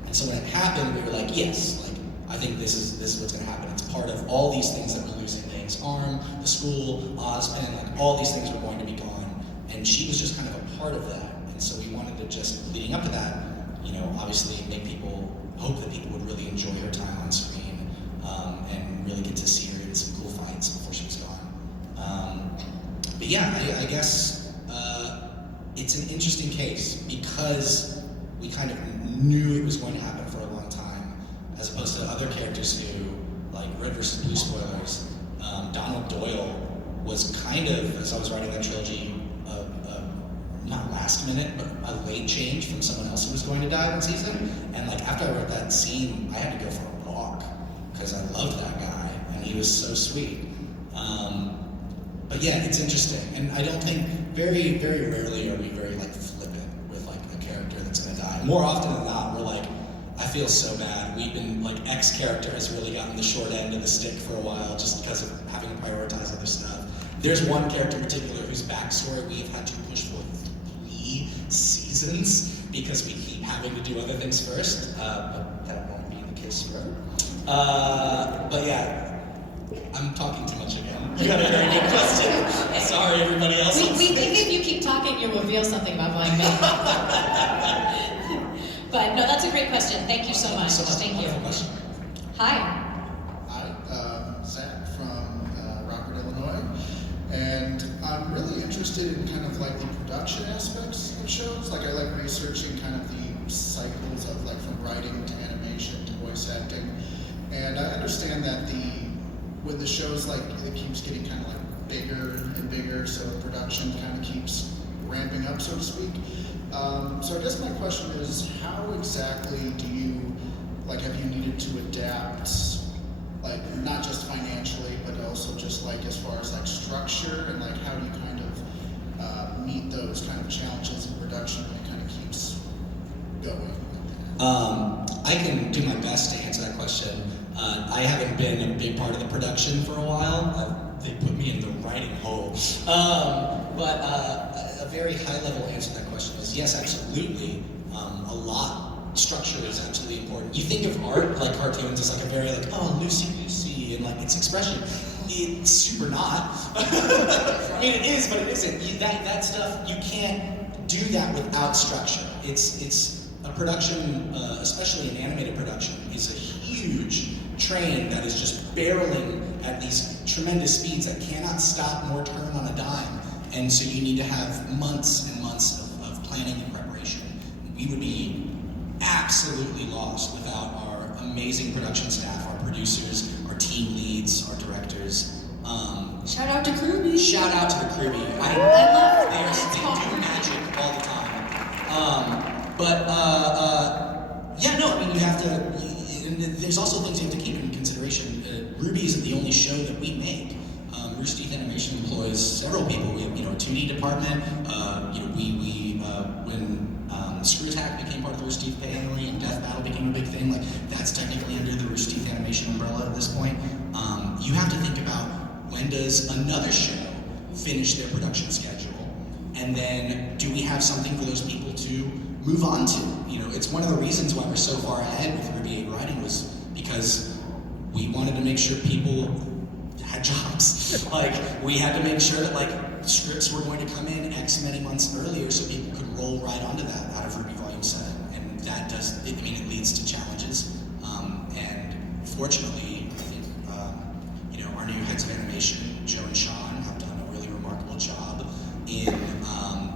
And so when it happened, we were like, yes, like I think this is what's going to happen. It's part of all these things that we're losing: Lang's arm, the school, Ozpin, like all these things were going to be gone. And she was just kind of a part of that. And so we wanted to just, leading up to that, obviously make people, hope that people would really enjoy her time on screen, and really get to see her in some cool fights before she was gone. But yeah, I guess it's an interesting case because we kind of knew it was going to happen for a long time, as opposed to other characters who, like Red vs. Blue spoilers, Donald Doyle was kind of, as I was writing that trilogy, not last minute, but a late change from someone else who was going to die that season. And like after I wrote that scene, I had to go for a walk because I loved that guy and he was so sweet. But yeah, it's interesting, and I don't think very, very rarely are we very like flippant with like a character that's gonna die. More often than not, we're like, I feel so bad. We've been like X character has really gotten the short end of the stick for a while just because of having to prioritize other stuff. There's one character in particular whose backstory we've had to push for 3 seasons because we keep having to do other things first, but that won't be the kiss, brother. But yeah, I'm talking too much again. You got a very good question. Sorry, everybody else. We think if you keep talking, you'll reveal something about Blind Man. But no, that's a great question. Thank you so much. Thank you. Hi. Hi, Zach from Rockford, Illinois, and I'm really interested in kind of like the production aspects of shows. Like I like researching kind of the cycles of like from writing to animation to voice acting, and I understand that when the show's like it keeps getting kind of like bigger and bigger, so the production kind of keeps ramping up, so to speak. So I guess my question is, how exactly do you, like, have you needed to adapt, like, not just financially, but also just, like, as far as, like, structure, and, like, how do you kind of meet those kind of challenges in production when it kind of keeps going? I can do my best to answer that question. I haven't been a big part of the production for a while. They put me in the writing hole. But a very high-level answer to that question is yes, absolutely. Structure is absolutely important. You think of art, like cartoons, as like a very like, oh, loosey-goosey, and like its expression. It's super not. I mean, it is, but it isn't. That stuff, you can't do that without structure. It's a production, especially an animated production, is a huge train that is just barreling at these tremendous speeds that cannot stop nor turn on a dime. And so you need to have months and months of planning and preparation. We would be absolutely lost without our amazing production staff, our producers, our team leads, our directors. Shout out to Crewbie. Shout out to the Crewbie. I love they do magic all the time. Yeah, no, I mean, you have to, and there's also things you have to keep in consideration. R.W.B.Y isn't the only show that we make. Rooster Teeth Animation employs several people. We have, a 2D department. When Screw Attack became part of the Rooster Teeth family and Death Battle became a big thing, like that's technically under the Rooster Teeth Animation umbrella at this point. You have to think about when does another show finish their production schedule, and then do we have something for those people to move on to? It's one of the reasons why we're so far ahead with R.W.B.Y writing was because we wanted to make sure people had jobs. Like, we had to make sure that, like, scripts were going to come in X many months earlier so people could roll right onto that out of R.W.B.Y Volume 7. And that it leads to challenges. And fortunately, I think, our new heads of animation, Joe and Sean, have done a really remarkable job in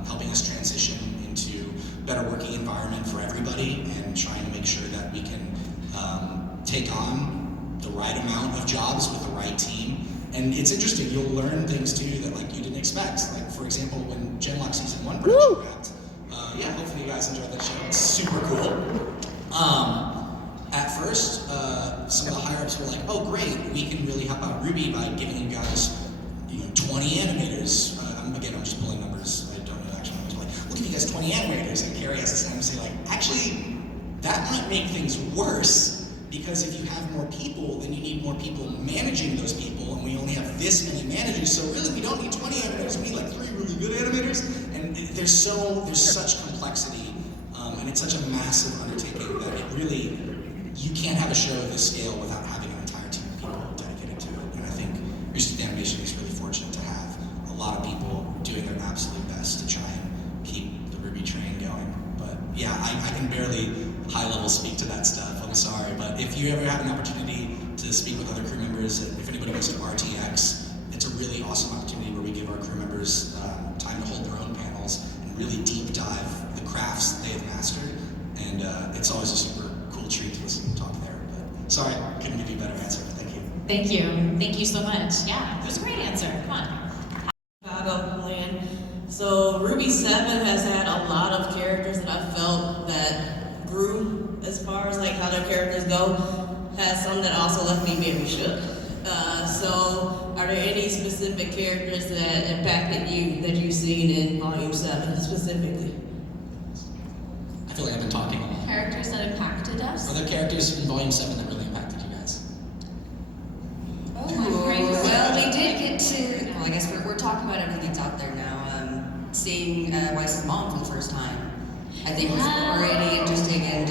helping us transition into a better working environment for everybody and trying to make sure that we can take on the right amount of jobs with the right team. And it's interesting, you'll learn things too that like you didn't expect. Like, for example, when Genlock Season 1 production wrapped, hopefully you guys enjoyed that show. It's super cool. At first, some of the higher-ups were like, oh great, we can really help out R.W.B.Y by giving you guys 20 animators. Again, I'm just pulling numbers, I don't know actual numbers. Like, we'll give you guys 20 animators. And Carrie has to say like, actually, that might make things worse. Because if you have more people, then you need more people managing those people, and we only have this many managers, so really we don't need 20 animators, we need like 3 really good animators, and there's such complexity, and it's such a massive undertaking that it really, you can't have a show of this scale without having an entire team of people dedicated to it, and I think Rooster Teeth Animation is really fortunate to have a lot of people doing their absolute best to try and keep the R.W.B.Y train going. But yeah, I can barely high-level speak to that stuff. I'm sorry, but if you ever have an opportunity to speak with other crew members, and if anybody goes to RTX, it's a really awesome opportunity where we give our crew members time to hold their own panels and really deep dive the crafts that they have mastered. And it's always a super cool treat to listen to talk there. But sorry, couldn't give you a better answer, but thank you. Thank you. Thank you so much. Yeah, it was a great answer. Come on. Chicago land. So R.W.B.Y 7 has had a lot of characters that I felt that grew as far as like how their characters go. Has some that also left me very shook. So are there any specific characters that impacted you that you've seen in Volume 7 specifically? I feel like I've been talking. Characters that impacted us? Are there characters in Volume 7 that really impacted you guys? Well, we did get to, well, I guess we're talking about everything that's out there now. Seeing Weiss's mom for the first time, I think was pretty interesting, and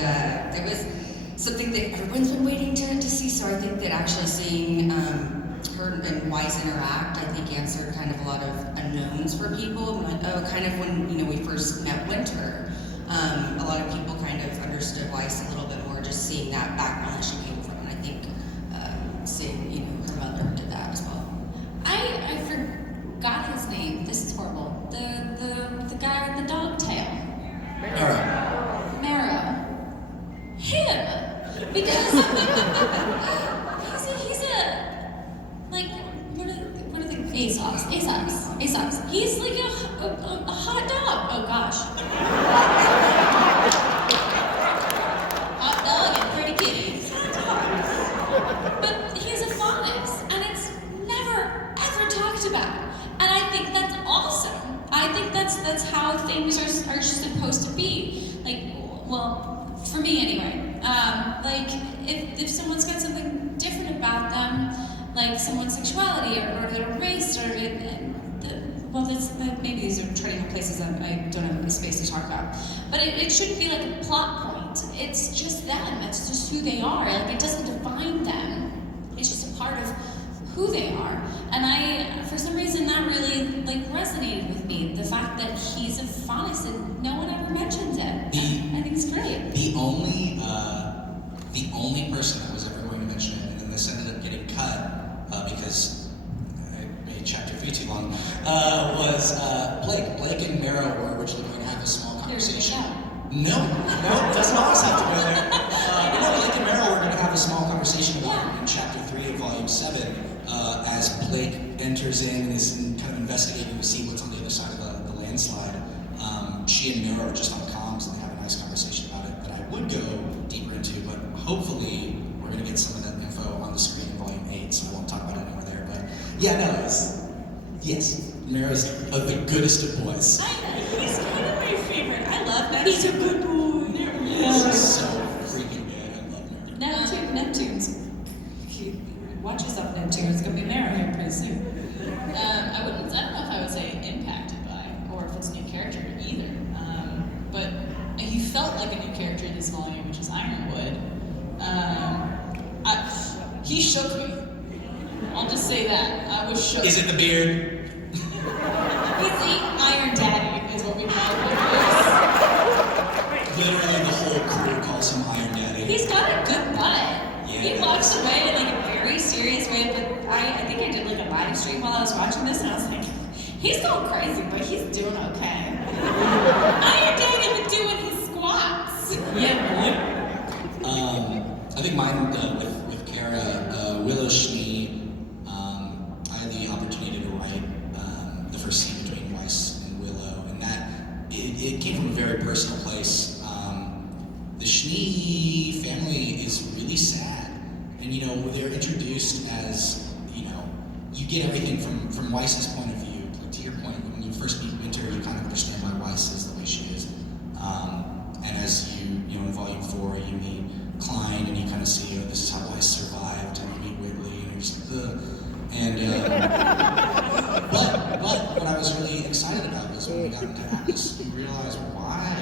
something that everyone's been waiting to see. So I think that actually seeing her and Weiss interact, I think answered kind of a lot of unknowns for people. Like, oh, kind of when we first met Winter, a lot of people kind of understood Weiss a little bit more, just seeing that background that she came from. And I think seeing her mother did that as well. I forgot his name. This is horrible. The guy with the dog tail. Marrow. Him. Because he's a like what are the Aesop's? He's like a hot dog. Oh gosh. Hot dog and pretty kitties. But he's a faunus, and it's never ever talked about. And I think that's awesome. I think that's how things are supposed to be. Like, well, for me anyway. Like if someone's got something different about them, like someone's sexuality or their race or maybe these are trading places that I don't have the space to talk about. But it shouldn't be like a plot point. It's just them. It's just who they are. Like it doesn't define them. It's just a part of who they are. And for some reason, that really resonated with me. The fact that he's a faunus and no one ever mentions it. I think it's great. The only person that was ever going to mention it, and then this ended up getting cut because I made chapter 3 too long, was Blake. Blake and Mara were originally going to have a small conversation. No, doesn't always have to go there. Blake and Mara were going to have a small conversation about it in chapter 3 of volume 7, as Blake enters in and is kind of investigating to see what's on the other side of the landslide. She and Mara are just on comms and they have a nice conversation about it that I would go deeper into, but hopefully we're going to get some of that info on the screen in volume 8, so I won't talk about it anymore there. But yeah, no, yes, Mara's the goodest of boys. He's kind of my favorite. I love that. He's a good boy. He's so freaking good. I love Mara. Neptune's. Watch yourself, Neptune. It's gonna be Mara here pretty soon. I don't know if I would say impacted by, or if it's a new character either. But he felt like a new character in this volume, which is Ironwood. He shook me. I'll just say that. I was shook. Is it the beard? He's the Iron Daddy, is what we call him. Literally the whole crew calls him Iron Daddy. He's got a good butt. Yeah. He walks away in a very serious way, but I think I did a live stream while I was watching this, and I was like, he's going crazy, but he's doing okay. Iron Daddy would do in his squats. Yeah. I think mine with Kara, Willow Schnee, I had the opportunity to write the first scene between Weiss and Willow, and that it came from a very personal place. The Schnee family is really sad, and they're introduced as you get everything from Weiss's point of view. To your point, when you first meet Winter, you kind of understand why Weiss is the way she is, and as you in volume 4, you meet Klein, and you kind of see, this is how Weiss survived, and you meet Whitley, and you're just like, ugh. And but what I was really excited about was when we got into Atlas, we realized why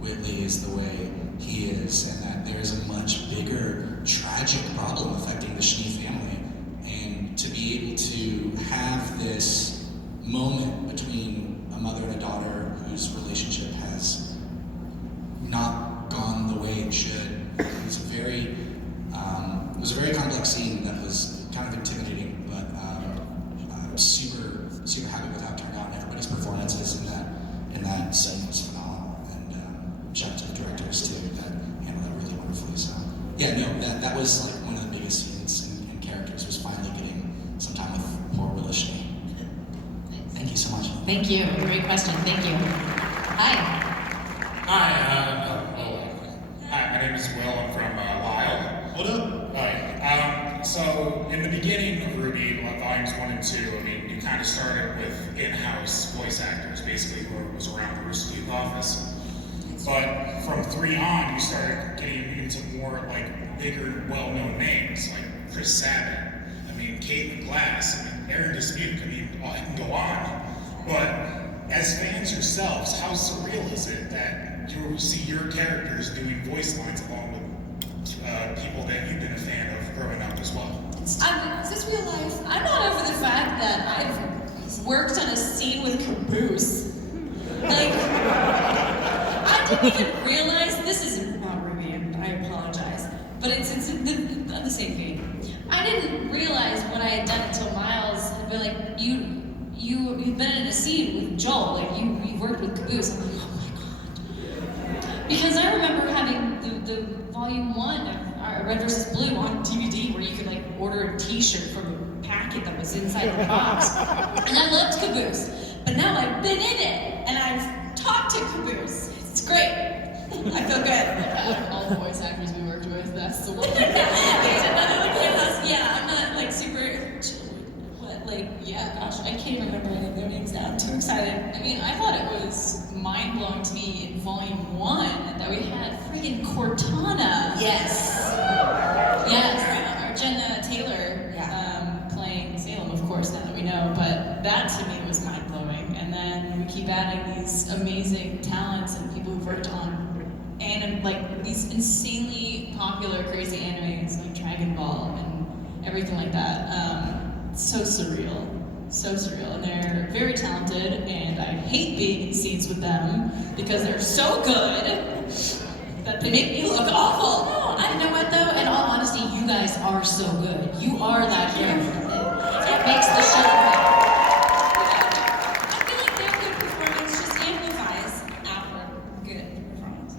Whitley is the way he is, and that there's a much bigger tragic problem affecting the Schnee family. And to be able to have this moment between a mother and a daughter whose relationship has not gone the way it should, it was a very complex scene that was kind of intimidating, but I was super happy with how it turned out, and everybody's performances in that scene was phenomenal. And shout out to the directors too that handled that really wonderfully. So yeah, no, that was like one of the biggest scenes and characters was finally getting some time with poor Willow Schnee. Thank you so much. Thank you. Great question. Thank you. Hi. Hi, my name is Will. I'm from Lyle. What up? Hi. So in the beginning of R.W.B., volumes 1 and 2, you kind of started with in-house voice actors, basically who was around the Rooster Teeth office. But from 3 on, you started getting into more bigger, well-known names like Chris Sabat. Caitlin Glass. Aaron Dismuke. I can go on. But as fans yourselves, how surreal is it that you see your characters doing voice lines along with people that you've been a fan of growing up as well? Is this real life? I'm not over the fact that I've worked on a scene with Caboose. Like, I didn't even realize, this is not Ruby, and I apologize, but it's the same thing. I didn't realize what I had done until Miles had been like, you've been in a scene with Joel, like you worked with Caboose. I'm like, oh my god. Because I remember having the volume 1 of Red vs. Blue on DVD where you could like order a t-shirt from a packet that was inside the box. And I loved Caboose. But now I've been in it and I've talked to Caboose. It's great. I feel good. All the voice actors we worked with, that's the one. Yeah, I'm not like super, gosh, I can't even remember any of their names now. I'm too excited. I mean, I thought it was mind-blowing to me in volume 1 that we had friggin' Cortana. Yes. Yes, or Jenna Taylor playing Salem, of course, now that we know, but that to me was mind-blowing. And then we keep adding these amazing talents and people who've worked on these insanely popular, crazy animes like Dragon Ball and everything like that. So surreal, and they're very talented, and I hate being in scenes with them because they're so good that they make me look awful. No, you know what though? In all honesty, you guys are so good. You are that good. It makes the show good. I feel like their good performance just amplifies our good performance.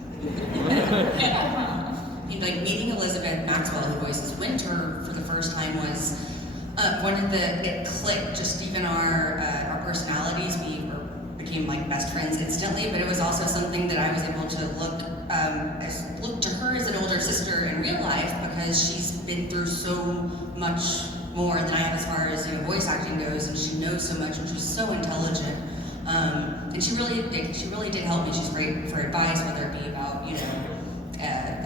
Like meeting Elizabeth Maxwell, who voices Winter for the first time, was it clicked. Just even our personalities, we became like best friends instantly. But it was also something that I was able to look to her as an older sister in real life, because she's been through so much more than I have as far as voice acting goes, and she knows so much, and she's so intelligent. And she really did help me. She's great for advice, whether it be about the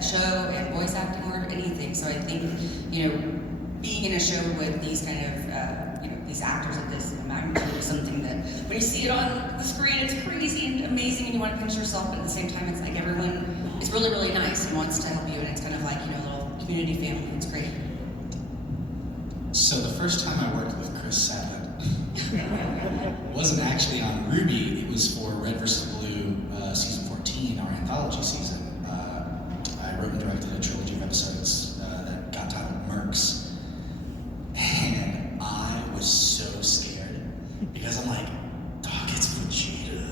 show and voice acting or anything. So I think being in a show with these kind of these actors of this magnitude is something that when you see it on the screen, it's crazy and amazing, and you want to pinch yourself, but at the same time, it's like everyone is really, really nice and wants to help you, and it's kind of like a little community family. It's great. So the first time I worked with Chris Sabat wasn't actually on R.W.B.Y. It was for Red vs. Blue season 14, our anthology season. I wrote and directed a trilogy of episodes that got titled Mercs. And I was so scared because I'm like, dog, it's Vegeta.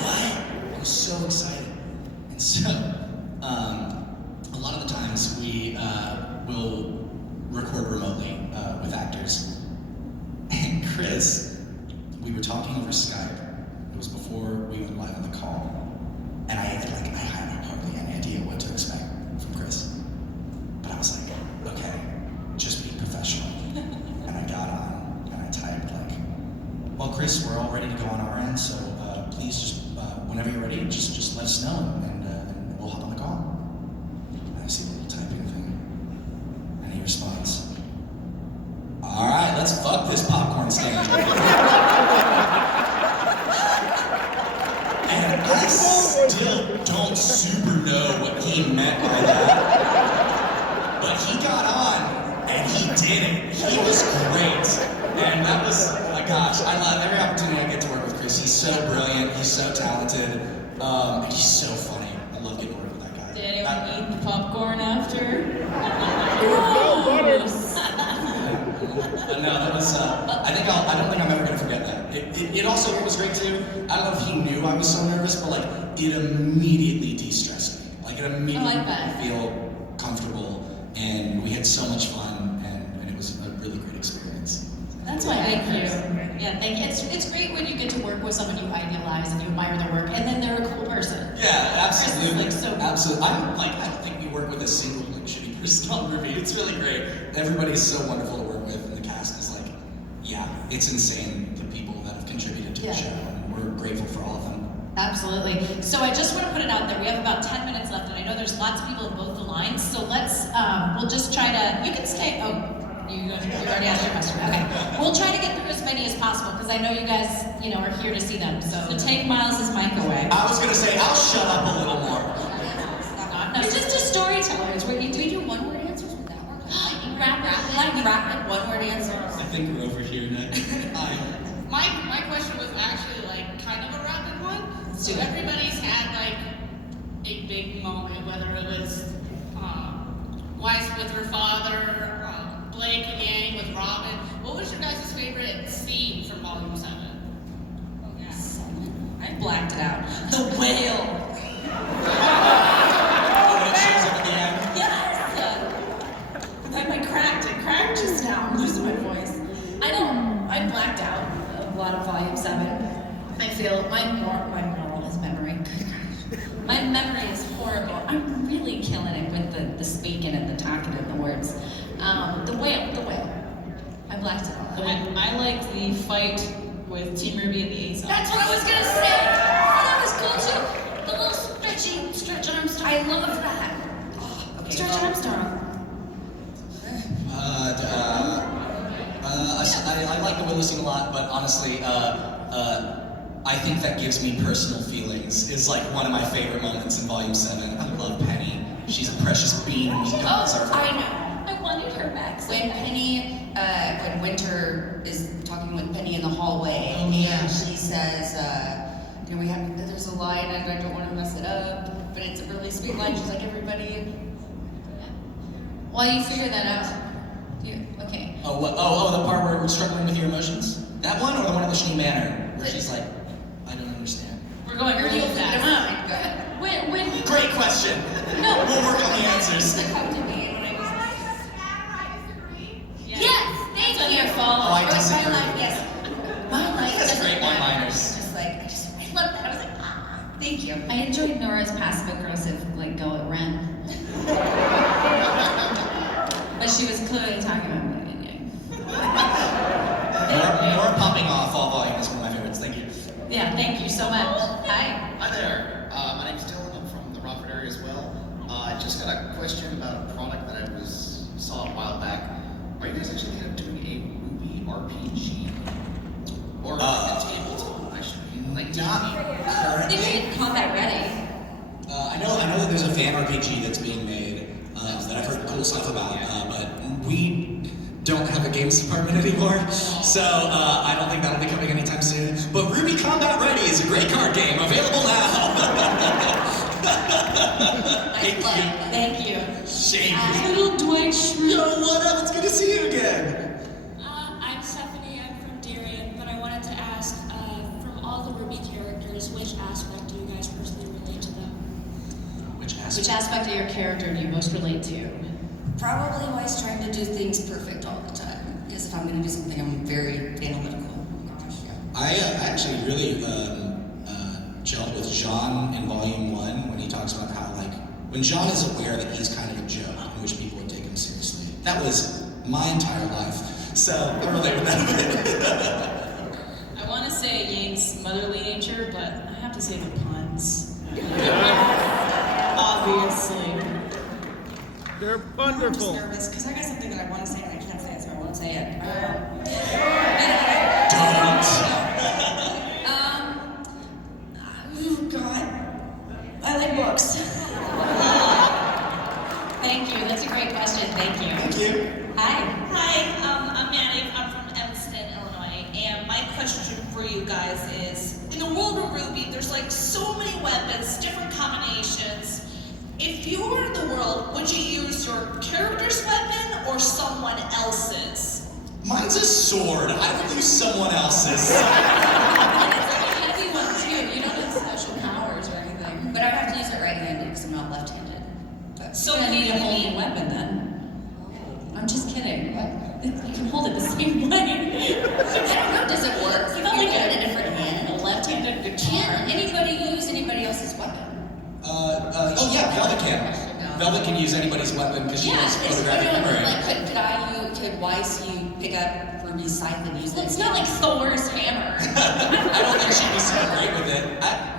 What? I was so excited. And so, a lot of the times we will record remotely with actors. And Chris, we were talking over Skype. It was before we went live on the call. And I had hardly any idea what to expect from Chris. But I was like, okay, just be professional. And I got on and I typed well, Chris, we're all ready to go on our end, so please just, whenever you're ready, just let us know and we'll hop on the call. And I see the little typing thing. And he responds, all right, let's fuck this popcorn stand. And I still don't super know what he meant by that. But he got on, and he did it. He was great. And that was, my gosh, I love every opportunity I get to work with Chris. He's so brilliant, he's so talented, and he's so funny. I love getting to work with that guy. Did anyone eat the popcorn after? No, that was, I don't think I'm ever going to forget that. It also, what was great too, I don't know if he knew I was so nervous, but it immediately de-stressed me. It immediately made me feel comfortable, and we had so much fun, and it was a really great experience. That's why thank you. Yeah, thank you. It's great when you get to work with someone you idealize and you admire their work, and then they're a cool person. Yeah, absolutely. Chris is, so cool. Absolutely. I don't think we work with a single shitty person on R.W.B.Y. It's really great. Everybody's so wonderful to work with, and the cast is it's insane, the people that have contributed to the show, and we're grateful for all of them. Absolutely. So I just want to put it out there. We have about 10 minutes left, and I know there's lots of people in both the lines. So let's, we'll just try to, you can stay, you already asked your question. Okay. We'll try to get through as many as possible, because I know you guys, are here to see them. So take Miles' mic away. I was going to say, I'll shut up a little more. Not necessarily. We're just a storytellers. What you Do we do? do one-word answers? Would that work? Rapid. One-word answers. I think we're over here now. My question was actually like kind of a rapid one. So everybody's had like a big moment, whether it was Weiss with her father, Blake and Yang with Robin. What was your guys' favorite scene from Volume 7? Oh yeah. I blacked it out. The whale. Yes! I cracked. It cracked just now. I'm losing my voice. I blacked out a lot of Volume 7. I feel my moral is memory. My memory is horrible. I'm really killing it with the speaking and the talking and the words. The whale. I blacked it out. I liked the fight with Team Ruby and the Ace. That's what I was gonna say! Oh, that was cool too! The little stretch Armstrong. I love that. Okay, Stretch well, Armstrong. I like the Willow scene a lot, but honestly, I think that gives me personal feelings. Is like one of my favorite moments in Volume 7. I love Penny. She's a precious being. We don't deserve her. I know. I wanted her back. when Penny, when Winter is talking with Penny in the hallway, Oh, yeah. and she says, you know, there's a line, and I don't want to mess it up, but it's a really sweet line. She's like, everybody. While you figure that out, okay. Oh, the part where we're struggling with your emotions? That one, or the one at the Sheen Manor, where she's like, I don't understand. We're going really fast. Go ahead. When Great question. No. We'll work on the answers. Come to me when I was. Yes, thank It's on you. your phone. Oh, I My disagree. life, yes. My life. That's doesn't great matter. one-liners. Just like, I love that. I was like, thank you. I enjoyed Nora's passive aggressive go at Ren. But she was clearly talking about me and Yang. More popping off all volume is one of my favorites. Thank you. Yeah, thank you so much. Hi. Hi there. My name's Dylan. I'm from the Rockford area as well. I just got a question about a product that I saw a while back. Are you guys actually kind of doing a movie RPG? Or a tabletop, I should mean. Like Not I think we did Combat Ready. I know that there's a fan RPG that's being made that I've heard cool stuff about, but we don't have a games department anymore, so I don't think that'll be coming anytime soon. But RWB Combat Ready is a great card game, available now. Thank you. Shame. Little Dwight Schrute. Yo, what up? It's good to see you again. I'm Stephanie, I'm from Darien, but I wanted to ask, from all the RWB characters, which aspect do you guys personally relate to them? Which Which aspect of your character do you most relate to? Probably Weiss trying to do things perfect all the time. Because if I'm going to do something, I'm very analytical. Gosh, yeah. I actually really gelled with Jean in Volume 1 when he talks about how, like, when Jean is aware that he's kind of a joke, I wish people would take him seriously. That was my entire life. So I relate with that a bit. I want to say Yang's motherly nature, but I have to say the puns. Obviously. They're wonderful. I'm just nervous because I got something that I want to say and I can't say it, so I won't say it. Oh God, I like books. Thank you. That's a great question. Thank you. Thank you. Hi. Hi, I'm Maddie. I'm from Evanston, Illinois, and my question for you guys is: in the world of RWB, there's like so many weapons, different combinations. If you were in the world, would you use your character's weapon or someone else's? Mine's a sword. I would use someone else's. And it's like a heavy one too. You don't have special powers or anything. But I'd have to use it right-handed because I'm not left-handed. But So you need a whole new weapon then. I'm just kidding. You can hold it the same way. I don't know, does it work? It's not like a different hand. a left-handed guitar. Can anybody use anybody else's weapon? Oh yeah, Velvet can. Velvet can use anybody's weapon because she has photographic memory. Like, could Weiss pick up Ruby's scythe and use it? Well, it's not like Thor's hammer. I don't think she'd be so great with it.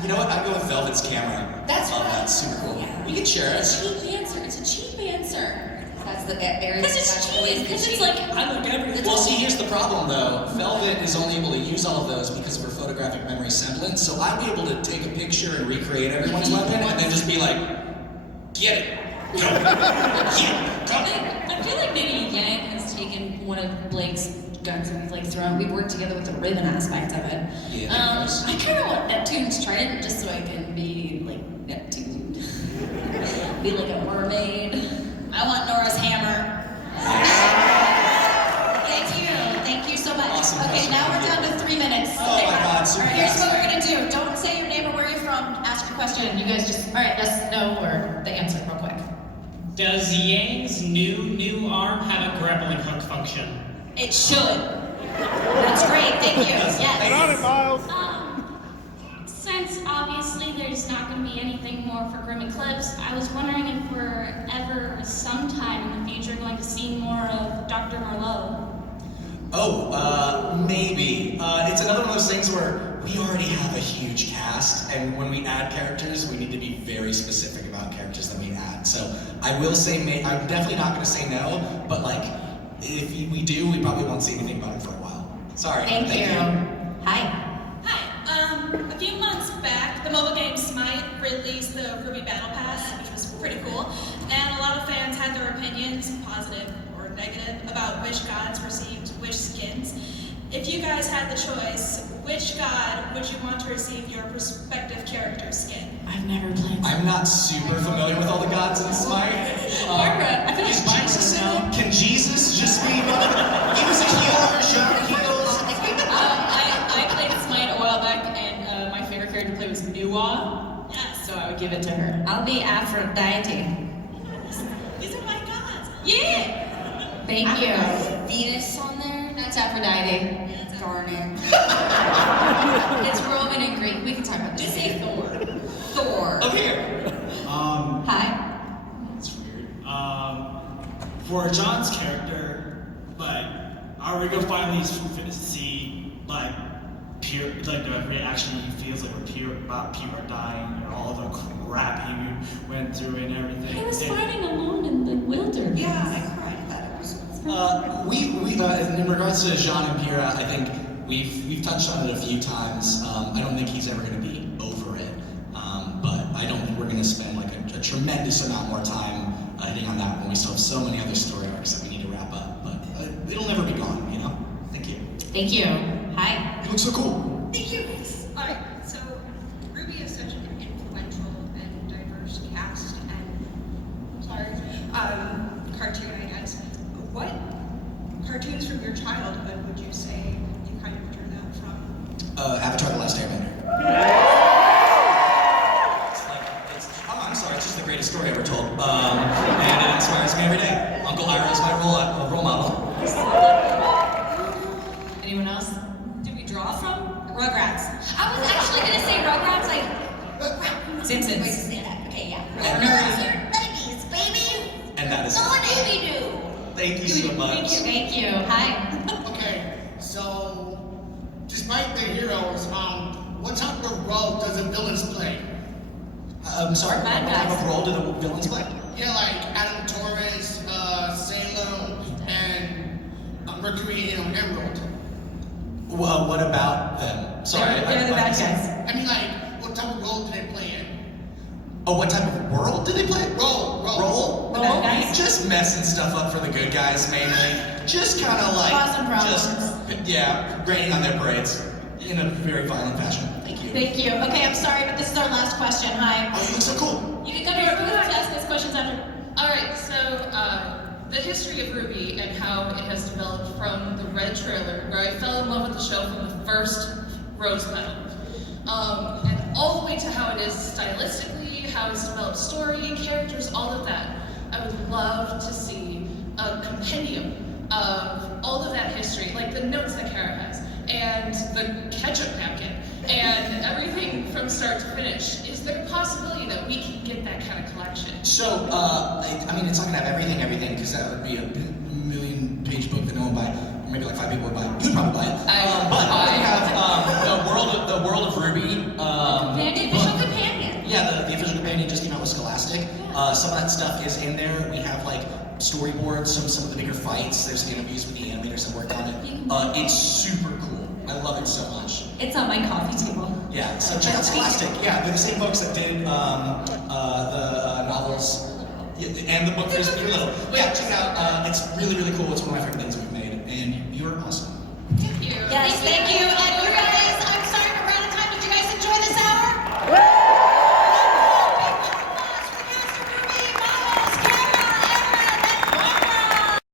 You know what? I'd go with Velvet's camera. That's Love right. that. Super cool. Yeah. We can share it. Cheap answer. It's a cheap answer. That's the area. Because it's cheap. Because it's like, I look everything. Well, see, here's the problem though. Velvet is only able to use all of those because of her photographic memory semblance. So I'd be able to take a picture and recreate everyone's weapon and then just be like, get it. I feel like maybe Yang has taken one of Blake's guns and we've like thrown. We've worked together with the ribbon aspect of it. Yeah, I kind of want Neptune's trident just so I can be like Neptune, be like a mermaid. I want Nora's hammer. Thank you so much. Awesome Okay, question. now we're down to 3 minutes. Oh my God, super Here's fast. what we're gonna do. Don't say your name or where you're from. Ask your question. You guys just, all right, yes, no, or the answer real quick. Does Yang's new arm have a grappling hook function? It should. That's great. Thank you. Yes. Got it, Miles. Since obviously there's not going to be anything more for Grim Eclipse, I was wondering if we're ever, sometime in the future, going to see more of Dr. Merlot. Maybe. It's another one of those things where we already have a huge cast, and when we add characters, we need to be very specific about characters that we add. So I will say, I'm definitely not going to say no, but like, if we do, we probably won't see anything about it for a while. Sorry. Thank you. Hi. A few months back, the mobile game Smite released the R.W.B.Y Battle Pass, which was pretty cool, and a lot of fans had their opinions, positive or negative, about which gods received which skins. If you guys had the choice, which god would you want to receive your respective character's skin? I've never played. I'm not super familiar with all the gods in Smite. Barbara, I feel like Is Barbara Jesus would in know. it? Can Jesus just be one of them? He was a healer, Jean heals. I played Smite a while back, and my favorite character to play was Nuwa. Yes. So I would give it to her. I'll be Aphrodite. These are my gods. Yeah. Thank you. Venus on there? That's Aphrodite. Darn it. It's Roman and Greek. We can talk about this. Just say Thor. Thor. Over here. Hi. It's weird. For John's character, like, are we gonna finally see like the reaction he feels like about Peter dying and all the crap he went through and everything? He was fighting alone in the wilderness. Yeah, I cried at that episode. In regards to Jean and Pyrrha, I think we've touched on it a few times. I don't think he's ever going to be over it, but I don't think we're going to spend like a tremendous amount more time hitting on that when we still have so many other story arcs that we need to wrap up. But it'll never be gone, you know. Thank you. Thank you. Hi. You look so cool. Thank you. Alright, so R.W.B.Y is such an influential and diverse cast and cartoon, I guess. What cartoons from your childhood would you say you kind of drew that from? Avatar: The Last Airbender. I'm sorry, it's just the greatest story ever told. And it inspires me every day. Uncle Iroh is my role model. Anyone else? Did we draw from? Rugrats. I was actually gonna say Rugrats, like Simpsons. Wait to say that. Okay, yeah. And Babies, baby. And that is. So what baby do? Thank you so much. Thank you. Hi. Okay, so despite their heroes, what type of role does the villains play? I'm sorry, what type of role do the villains play? Yeah, like Adam Torres, Salem, and Mercury and Emerald. Well, what about them? Sorry, They're the bad guys. I mean, like, what type of role do they play in? Oh, what type of world do they play? Role? The bad guys? Just messing stuff up for the good guys, mainly. Just kind of like, Causing problems. raining on their parades in a very violent fashion. Thank you. Thank you. Okay, I'm sorry, but this is our last question. Hi. Oh, you look so cool. You can come to your booth to ask us questions after. Alright, so the history of R.W.B.Y and how it has developed from the Red trailer, where I fell in love with the show from the first Rose Petal, and all the way to how it is stylistically, how it's developed story, characters, all of that. I would love to see a compendium of all of that history, like the notes that Kara has, and the ketchup napkin, and everything from start to finish. Is there a possibility that we can get that kind of collection? So, I mean, it's not gonna have everything, because that would be a million-page book that no one would buy. Or maybe like 5 people would buy it. You'd probably buy it. But we have the world of R.W.B.Y. The official companion. Yeah, the official companion just came out with Scholastic. Some of that stuff is in there. We have like storyboards, some of the bigger fights. There's the interviews with the animators that worked on it. It's super cool. I love it so much. It's on my coffee table. Yeah, so check out Scholastic. Yeah, they're the same folks that did the novels. Yeah, and the book for Peter Little. But yeah, check it out. It's really, really cool. It's one of my favorite things that we've made, and you're awesome. Thank you. Yes, thank